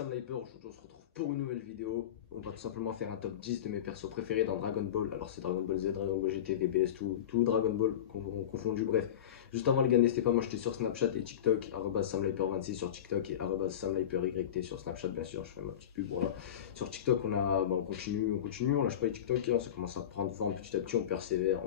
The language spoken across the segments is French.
Sam Liper, aujourd'hui on se retrouve pour une nouvelle vidéo. On va tout simplement faire un top 10 de mes persos préférés dans Dragon Ball. Alors c'est Dragon Ball Z, Dragon Ball GT, DBS, tout Dragon Ball confondu, bref. Juste avant les gars, n'hésitez pas, moi j'étais sur Snapchat et TikTok, @SamLiper26 sur TikTok et @SamLiperYT sur Snapchat bien sûr, je fais ma petite pub, voilà. Sur TikTok on continue, on lâche pas les TikTok, hein, ça commence à prendre forme petit à petit, on persévère,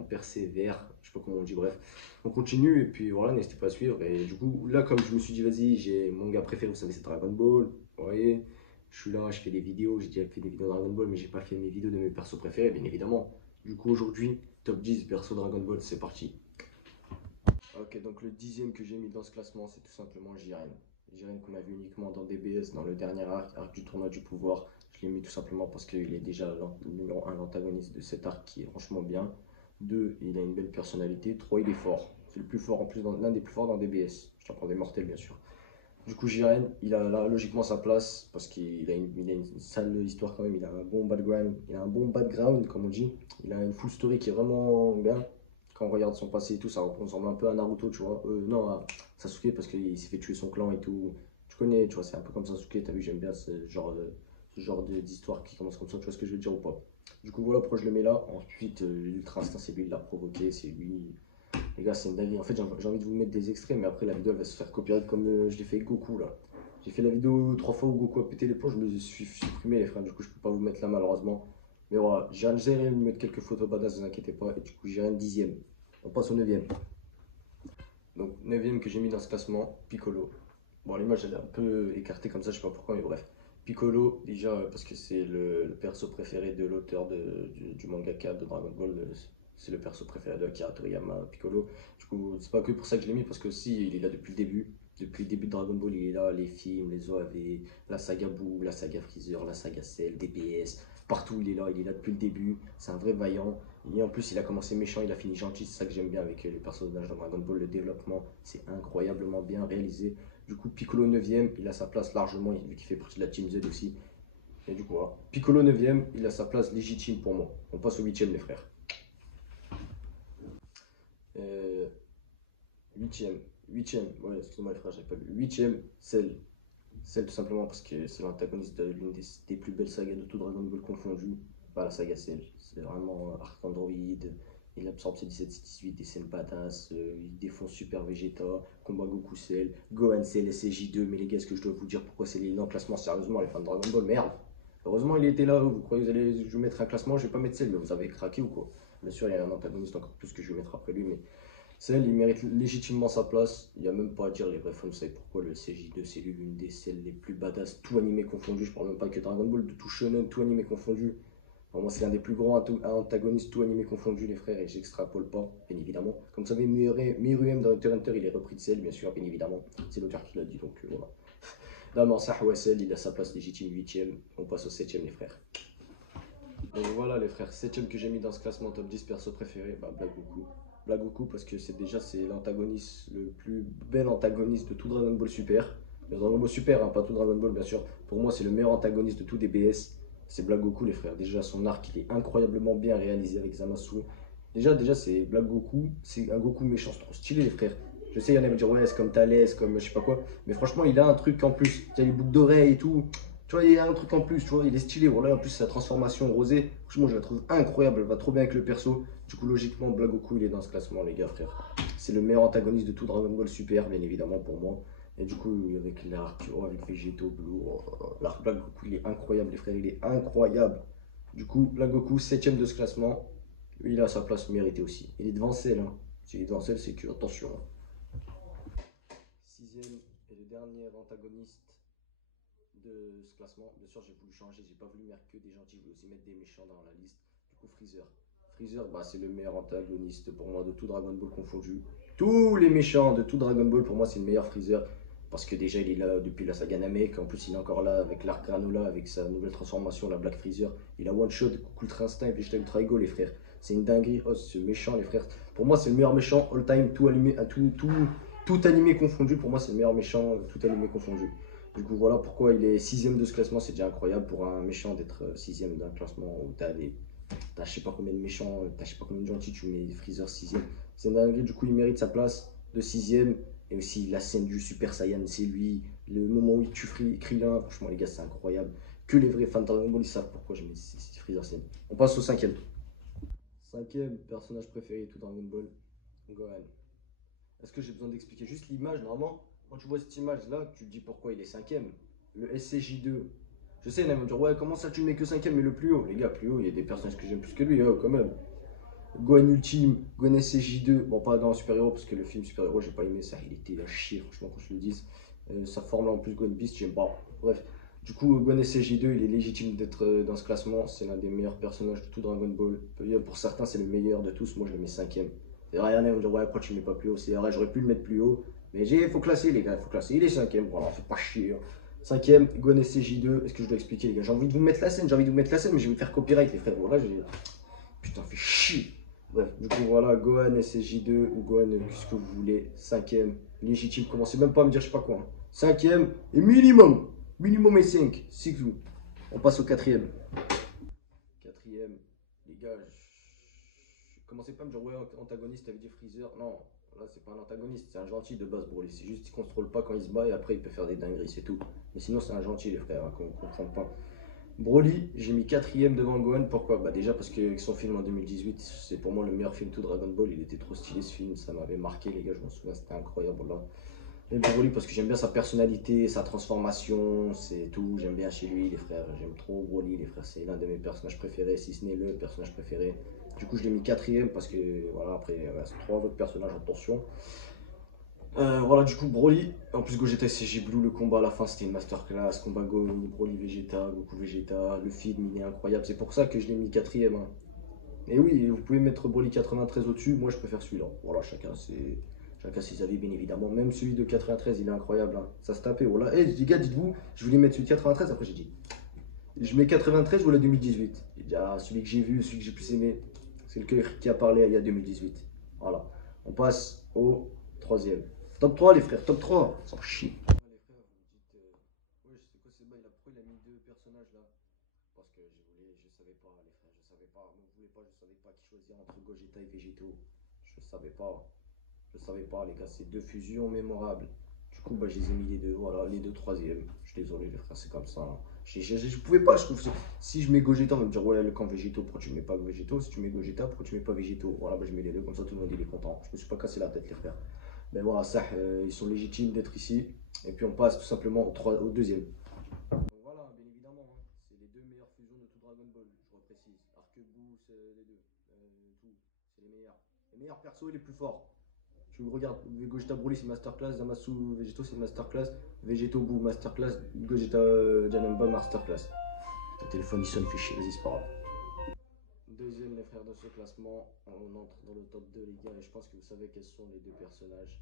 je sais pas comment on dit, bref. On continue et puis voilà, n'hésitez pas à suivre. Et du coup, là, comme je me suis dit, vas-y, j'ai mon gars préféré, vous savez, c'est Dragon Ball. Vous voyez, je suis là, je fais des vidéos, j'ai déjà fait des vidéos Dragon Ball, mais j'ai pas fait mes vidéos de mes persos préférés, bien évidemment. Du coup, aujourd'hui, top 10 perso Dragon Ball, c'est parti. Ok, donc le 10e que j'ai mis dans ce classement, c'est tout simplement Jiren. Jiren qu'on a vu uniquement dans DBS, dans le dernier arc du tournoi du pouvoir. Je l'ai mis tout simplement parce qu'il est déjà le numéro 1, l'antagoniste de cet arc qui est franchement bien. 2, il a une belle personnalité. 3, il est fort. C'est le plus fort en plus, l'un des plus forts dans DBS. Je t'en prends des mortels bien sûr. Du coup, Jiren, il a là logiquement sa place parce qu'il a une sale histoire quand même. Il a un bon background, comme on dit. Il a une full story qui est vraiment bien. Quand on regarde son passé et tout, ça ressemble un peu à Naruto, tu vois. Non, à Sasuke parce qu'il s'est fait tuer son clan et tout. Tu connais, tu vois, c'est un peu comme Sasuke. T'as vu, j'aime bien ce genre d'histoire qui commence comme ça. Tu vois ce que je veux dire ou pas? Du coup, voilà pourquoi je le mets là. Ensuite, l'Ultra Instinct, c'est lui qui l'a provoqué. C'est lui. Les gars, c'est une dinguerie. En fait, j'ai envie de vous mettre des extraits, mais après, la vidéo elle va se faire copyright comme je l'ai fait avec Goku là. J'ai fait la vidéo 3 fois où Goku a pété les plombs, je me suis supprimé les frères. Du coup, je peux pas vous mettre là malheureusement. Mais voilà, j'ai de vous mettre quelques photos badass, ne vous inquiétez pas. Et du coup, j'ai un 10e. On passe au 9e. Donc, 9e que j'ai mis dans ce classement, Piccolo. Bon, l'image elle est un peu écartée comme ça, je sais pas pourquoi, mais bref. Piccolo, déjà parce que c'est le perso préféré de l'auteur du mangaka de Dragon Ball. C'est le perso préféré de Akira Toriyama, Piccolo. Du coup, c'est pas que pour ça que je l'ai mis, parce que aussi il est là depuis le début. Depuis le début de Dragon Ball, il est là, les films, les OAV, la saga Boo, la saga Freezer, la saga Cell, DBS, partout il est là depuis le début. C'est un vrai vaillant. Et en plus, il a commencé méchant, il a fini gentil, c'est ça que j'aime bien avec les personnages de Dragon Ball. Le développement, c'est incroyablement bien réalisé. Du coup, Piccolo 9ème, il a sa place largement, vu qu'il fait partie de la Team Z aussi. Et du coup, voilà. Piccolo 9ème, il a sa place légitime pour moi. On passe au 8ème, les frères. 8ème, ouais, excusez-moi les frères, j'avais pas vu. 8ème, Cell. Cell tout simplement parce que c'est l'antagoniste de l'une des plus belles sagas de tout Dragon Ball confondu. Bah, la saga Cell, c'est vraiment Arc Android. Il absorbe ses 17-18, des scènes badass, il défonce Super Vegeta, combat Goku Cell, Gohan Cell, SCJ2. Mais les gars, est-ce que je dois vous dire pourquoi c'est les classement sérieusement, les fans de Dragon Ball? Merde! Heureusement, il était là. Vous croyez que vous allez je vais mettre un classement? Je vais pas mettre Cell, mais vous avez craqué ou quoi? Bien sûr, il y a un antagoniste encore plus que je vais mettre après lui, mais Cell, il mérite légitimement sa place. Il n'y a même pas à dire, les vrais fans savent pourquoi le CJ2, c'est l'une des celles les plus badass, tout animé confondu. Je parle même pas que Dragon Ball, de tout shonen, tout animé confondu. Pour moi, c'est l'un des plus grands antagonistes, tout animé confondu, les frères, et j'extrapole pas, bien évidemment. Comme vous savez, Miruem dans Hunter x Hunter, il est repris de Cell, bien sûr, bien évidemment. C'est l'auteur qui l'a dit, donc voilà. Non, mais ça, ouais, Cell, il a sa place légitime, 8ème. On passe au 7ème, les frères. Donc voilà, les frères, 7ème que j'ai mis dans ce classement top 10 perso préféré, bah, Black Goku. Black Goku parce que c'est l'antagoniste, le plus bel antagoniste de tout Dragon Ball Super. Dragon Ball Super, hein, pas tout Dragon Ball bien sûr. Pour moi, c'est le meilleur antagoniste de tout DBS. C'est Black Goku, les frères. Déjà, son arc, il est incroyablement bien réalisé avec Zamasu. Déjà c'est Black Goku. C'est un Goku méchant, c'est trop stylé, les frères. Je sais, il y en a qui vont dire, ouais, c'est comme Thalès, comme je sais pas quoi. Mais franchement, il a un truc en plus. Tu as les boucles d'oreilles et tout. Tu vois, il y a un truc en plus, tu vois, il est stylé. Voilà, en plus, sa transformation rosée, franchement, je la trouve incroyable. Elle va trop bien avec le perso. Du coup, logiquement, Black Goku, il est dans ce classement, les gars, frère. C'est le meilleur antagoniste de tout Dragon Ball Super, bien évidemment, pour moi. Et du coup, avec l'arc, avec Végéto, Blue, l'arc Black Goku, il est incroyable, les frères, il est incroyable. Du coup, Black Goku, 7ème de ce classement. Il a sa place méritée aussi. Il est devant Cell, hein. S'il est devant Cell, c'est que, attention. 6ème et le dernier antagoniste de ce classement. Bien sûr, j'ai voulu changer, j'ai pas voulu mettre que des gentils, je voulais aussi mettre des méchants dans la liste. Du coup, Freezer. Freezer, bah, c'est le meilleur antagoniste pour moi de tout Dragon Ball confondu. Tous les méchants de tout Dragon Ball, pour moi, c'est le meilleur Freezer. Parce que déjà, il est là depuis la saga Namek. En plus, il est encore là avec l'arc Granola, avec sa nouvelle transformation, la Black Freezer. Il a One Shot, Goku Ultra Instinct et Vegeta Ultra Ego, les frères. C'est une dinguerie. Oh, ce méchant, les frères. Pour moi, c'est le meilleur méchant all time, tout animé confondu. Pour moi, c'est le meilleur méchant, tout animé confondu. Du coup, voilà pourquoi il est 6ème de ce classement. C'est déjà incroyable pour un méchant d'être 6ème d'un classement où t'as je sais pas combien de méchants, t'as je sais pas combien de gentils, tu mets Freezer 6ème. C'est une dinguerie, du coup, il mérite sa place de 6ème. Et aussi la scène du Super Saiyan, c'est lui, Le moment où il tue Krillin, franchement, les gars, c'est incroyable. Que les vrais fans de Dragon Ball, ils savent pourquoi j'ai mis Freezer scène. On passe au cinquième. Cinquième personnage préféré de tout Dragon Ball, Gohan. Est-ce que j'ai besoin d'expliquer juste l'image? Normalement, quand tu vois cette image-là, tu te dis pourquoi il est cinquième. Le SCJ2. Je sais, il y en a qui vont dire, ouais, comment ça tu le mets que cinquième, mais le plus haut? Les gars, plus haut, il y a des personnages que j'aime plus que lui, oh, quand même. Gohan Ultime, Gohan SCJ2. Bon, pas dans Super Hero, parce que le film Super Hero, j'ai pas aimé ça. Il était à chier, franchement, qu'on se le dise. Sa forme là en plus, Gohan Beast, j'aime pas. Bref. Du coup, Gohan SCJ2, il est légitime d'être dans ce classement. C'est l'un des meilleurs personnages de tout Dragon Ball. Pour certains, c'est le meilleur de tous. Moi, je le mets cinquième. Et Ryan va me dire, ouais, pourquoi tu le mets pas plus haut? C'est vrai, j'aurais pu le mettre plus haut. Mais il faut classer, les gars, il faut classer. Il est cinquième, voilà, fait pas chier. Cinquième, Gohan SCJ2. Est-ce que je dois expliquer, les gars? J'ai envie de vous mettre la scène, j'ai envie de vous mettre la scène, mais je vais me faire copyright, les frères. Voilà, j'ai. Putain, fait chier. Bref, du coup, voilà, Gohan SCJ2 ou Gohan, qu'est-ce que vous voulez. Cinquième, légitime. Commencez même pas à me dire, je sais pas quoi. Hein. Cinquième, et minimum. Minimum est 5. 6 vous. On passe au quatrième. Quatrième, les gars, commencez pas à me dire, ouais, antagoniste, t'avais dit Freezer. Non, là, c'est pas un antagoniste, c'est un gentil de base, Broly. C'est juste qu'il contrôle pas quand il se bat et après, il peut faire des dingueries, c'est tout. Mais sinon, c'est un gentil, les frères, hein, qu'on comprend pas. Broly, j'ai mis quatrième devant Gohan. Pourquoi? Bah déjà parce que son film en 2018, c'est pour moi le meilleur film tout Dragon Ball. Il était trop stylé ce film, ça m'avait marqué les gars, je m'en souviens, c'était incroyable là. Et Broly parce que j'aime bien sa personnalité, sa transformation, c'est tout. J'aime bien chez lui les frères, j'aime trop Broly les frères, c'est l'un de mes personnages préférés, si ce n'est le personnage préféré. Du coup je l'ai mis quatrième parce que voilà, après il reste trois autres personnages en tension. Voilà, du coup, Broly. En plus, Gogeta SCJ Blue, le combat à la fin, c'était une masterclass. Combat Broly Vegeta, Goku Vegeta. Le film, il est incroyable. C'est pour ça que je l'ai mis quatrième. Hein. Et oui, vous pouvez mettre Broly 93 au-dessus. Moi, je préfère celui-là. Voilà, chacun ses avis, bien évidemment. Même celui de 93, il est incroyable. Hein. Ça se tapait. Voilà. Eh, les gars, dites-vous, je voulais mettre celui de 93. Après, j'ai dit, je mets 93 ou la 2018. J'ai dit, ah, celui que j'ai vu, celui que j'ai plus aimé, c'est le cœur qui a parlé il y a 2018. Voilà. On passe au troisième. Top 3 les frères, top 3, s'en chie. Les frères, vous me dites, ouais, c'est quoi ces bails là? Pourquoi il a mis deux personnages là? Parce que je savais pas les frères, je savais pas, ne voulez pas, je savais pas qui choisir entre Gogeta et Végéto. Je savais pas les gars, c'est deux fusions mémorables. Du coup, bah, je les ai mis les deux, voilà, les deux troisièmes. Je suis désolé les frères, c'est comme ça. Hein. Je pouvais pas, je trouve. Si je mets Gogeta, on va me dire, ouais, le camp Végéto, pourquoi tu mets pas Végéto? Si tu mets Gogeta, pourquoi tu mets pas Végéto? Voilà, bah, je mets les deux, comme ça tout le monde il est content. Je me suis pas cassé la tête les frères. Mais voilà, ça, ils sont légitimes d'être ici. Et puis on passe tout simplement au deuxième. Donc voilà, bien évidemment, hein, c'est les deux meilleures fusions de tout Dragon Ball, je reprécise. Arquebus, les deux, tout, c'est les meilleurs. Les meilleurs persos et les plus forts. Tu regardes, Gogeta Broly c'est Masterclass, Zamasu Vegeto c'est Masterclass, Vegeto Boo Masterclass, Gogeta Janemba Masterclass. Ton téléphone il sonne, fait chier, vas-y, c'est pas grave. Deuxième, les frères, de ce classement, on entre dans le top 2, les gars, et je pense que vous savez quels sont les deux personnages.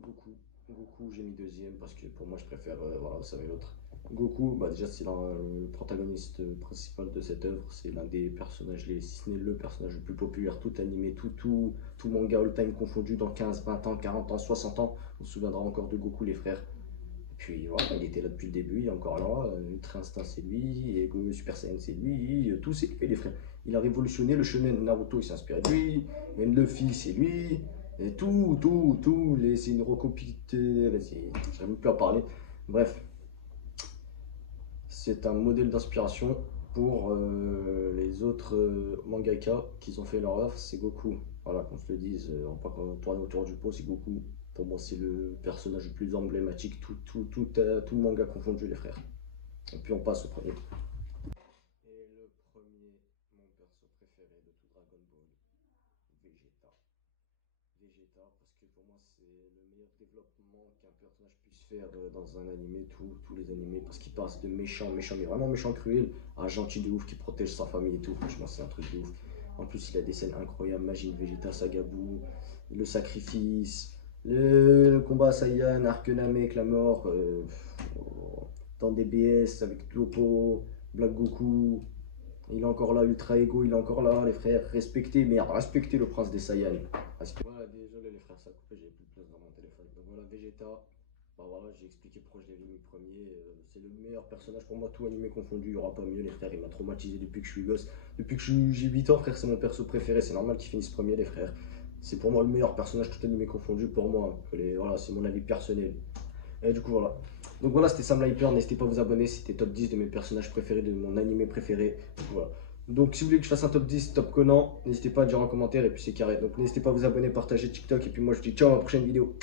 Goku. Goku, j'ai mis deuxième parce que pour moi, je préfère, voilà, vous savez, l'autre. Goku, bah déjà, c'est le protagoniste principal de cette œuvre. C'est l'un des personnages, si ce n'est le personnage le plus populaire, tout animé, tout manga all-time confondu dans 15, 20 ans, 40 ans, 60 ans. On se souviendra encore de Goku, les frères. Et puis voilà, il était là depuis le début, il est encore là. Ultra Instinct, c'est lui. Et Super Saiyan, c'est lui. Tout, c'est lui, les frères. Il a révolutionné le shonen. Naruto, il s'est inspiré de lui. Et Luffy, c'est lui. Et c'est une recopie. Vas-y, j'arrive même plus à parler. Bref, c'est un modèle d'inspiration pour les autres mangaka qui ont fait leur œuvre. C'est Goku. Voilà, qu'on se le dise, on va pas tourner autour du pot, c'est Goku. Pour moi, c'est le personnage le plus emblématique, tout manga confondu, les frères. Et puis on passe au premier. Et le premier, mon perso préféré de tout Dragon Ball, Vegeta. Vegeta, parce que pour moi, c'est le meilleur développement qu'un personnage puisse faire dans un animé, tous les animés, parce qu'il passe de méchant, mais vraiment méchant cruel, à gentil de ouf qui protège sa famille et tout. Franchement, c'est un truc de ouf. En plus, il a des scènes incroyables, Majin Vegeta, Sagabou, le sacrifice. Le combat Saiyan, Arc Namek, la mort, dans DBS avec Lopo, Black Goku, il est encore là, Ultra Ego, il est encore là, les frères, respectez, merde, respectez le prince des Saiyans. Voilà, désolé les frères, ça a coupé, j'avais plus de place dans mon téléphone. Donc voilà, Vegeta, bah voilà, j'ai expliqué pourquoi je l'ai mis premier, c'est le meilleur personnage pour moi, tout animé confondu, il n'y aura pas mieux les frères, il m'a traumatisé depuis que je suis gosse. Depuis que j'ai 8 ans, frère, c'est mon perso préféré, c'est normal qu'il finisse premier les frères. C'est pour moi le meilleur personnage tout animé confondu pour moi. Voilà, c'est mon avis personnel. Et du coup, voilà. Donc voilà, c'était Sam l'Hyper. N'hésitez pas à vous abonner. C'était top 10 de mes personnages préférés, de mon animé préféré. Donc, voilà. Donc si vous voulez que je fasse un top 10, top Conan, n'hésitez pas à dire en commentaire et puis c'est carré. Donc n'hésitez pas à vous abonner, partager TikTok. Et puis moi je vous dis ciao à la prochaine vidéo.